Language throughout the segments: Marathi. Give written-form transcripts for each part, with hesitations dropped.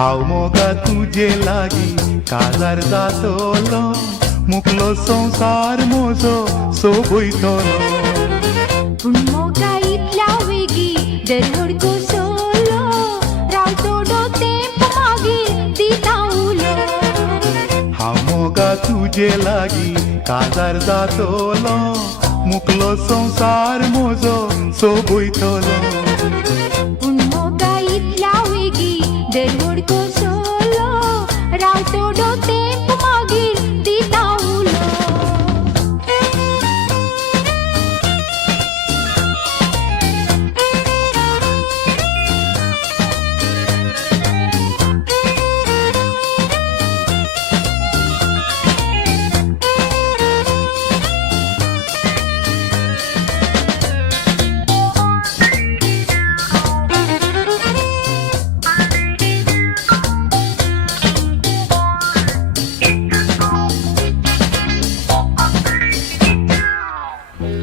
हांव मोगा तुजे लागीं काजार जातलो मुकलो संवसार म्हजो सोबयतलो पूण मोगा इतल्या वेगी दर कोसलो रावतलो तेंप मागीर दिता उलो हांव मोगा तुजे लागीं काजार जातलो मुकलो संवसार म्हजो सोबयतलो पूण मोगा इतल्या वेगी दर कोसलो रावतलो तेंप मागीर दिता उलो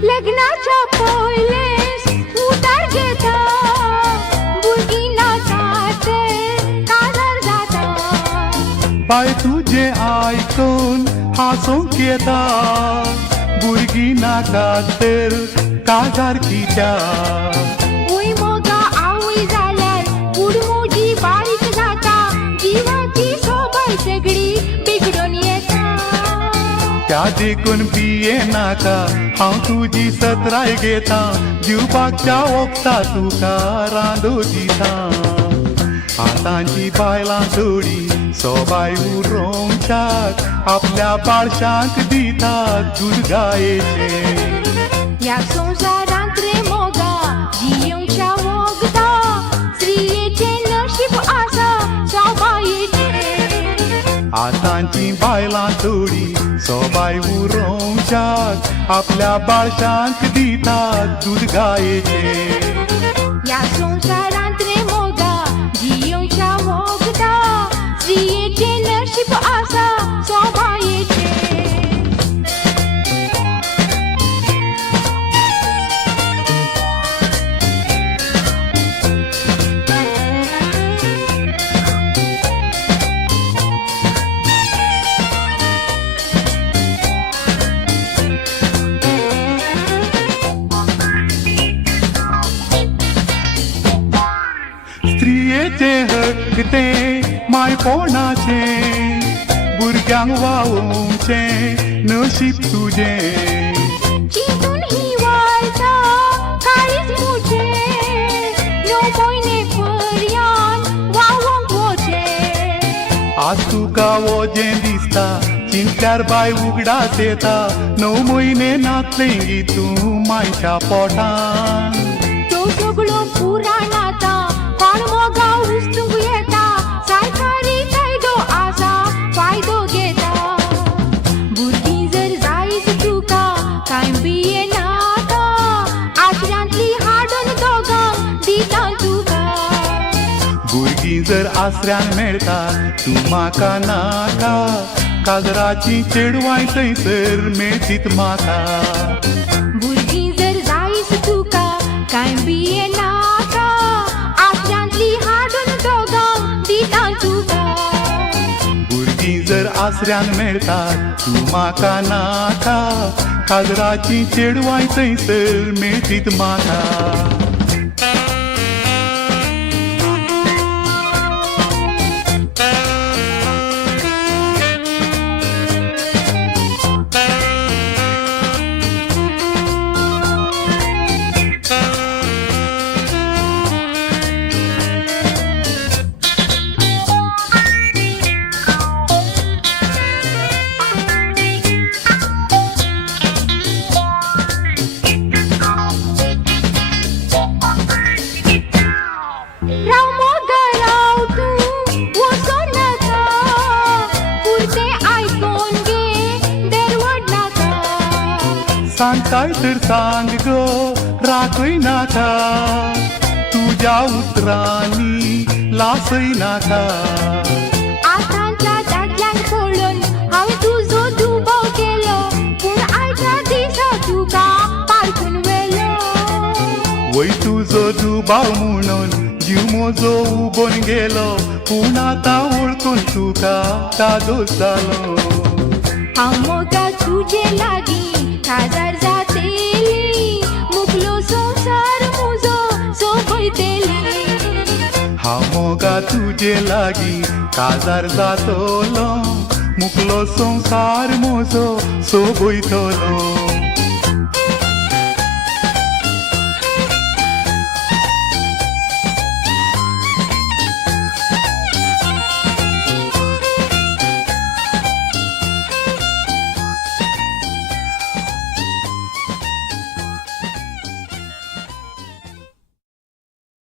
लग्नाच्या पयलेच उतार घेता भुरगीं नाचात काजार जाता बाय तुजें आयकून हांसूंक येता भुरगीं नाकात तर काजार कित्या ओय मोगा आवय जाल्यार कुडमोजी बारीक जाता जिवाची सोबाय सगळी बिगडून येता त्या देखून पिये नाका हांव तुजी सत्राय घेता दिवपाकच्या वखदा तुका रांदो दिता आतांची बायलां थोडी सोबाय उरोवच्याक आपल्या बाळशांक दितात दूद गायेचें ह्या संवसारांत रे मोगा जियोंच्या वखदा स्त्रियेचें नशीब आसा सोबायेचें आतांची बायलां थोडी सोबाय उरोवच्याक आपल्या बाळशांक दितात दूद गायेचें ह्या संवसारांत रे मोगा जियोंच्या वखदा स्त्रियेचें नशीब आसा सोबायेचें स्त्रियेचे हक्क ते मायपोणाचे भुरग्यांक वावोवचे नशीब तुजें चिंतून ही वार्ता काळीज मुझे 9 म्हयने पर्यान वावोंक वचें आज तुका वोजें दिसता चिंतल्यार बाय उगडास येता 9 म्हयने नातलेंगी तूं मायच्या पोटान तो सगळो पुराण आतां कोण मोगा उस्तूंक येता सरकारी कायदो आसा फायदो घेता भुरगीं जर जायच तुका कांय बिये नाका आसऱ्यांतली हाडून दोगांक दिता तुका भुरगीं जर आसऱ्यान मेळटात तूं म्हाका नाका काजराची चेडवाय थंयसर मेळटीत म्हाका भुरगीं जर जायच तुका कांय बिये नाका आसऱ्यांतली हाडून दोगांक दिता तुका भुरगीं जर आसऱ्यान मेळटात तूं म्हाका नाका काजराची चेडवाय थंयसर मेळटीत म्हाका राव मोगा राव तूं वचो नाका पुरतें आयकून घे देरवड नाका सांगताय तर सांग गो राखय नाका तुज्या उतरांनी लासय नाका आतांच्या दादल्यांक पळोवन हांवें तुजो दुबाव केलो पूण आयच्या दिसा तुका पारखून वेलो वय तुजो दुबाव म्हणून जीव म्हजो उबोन गेलो पूण आतां वळखून तुका दादोस जालो हांव मोगा तुजे लागीं काजार जातेली मुकलो संवसार म्हजो सोबयतेली हांव मोगा तुजे लागीं काजार जातलो मुकलो संवसार म्हजो सोबयतलो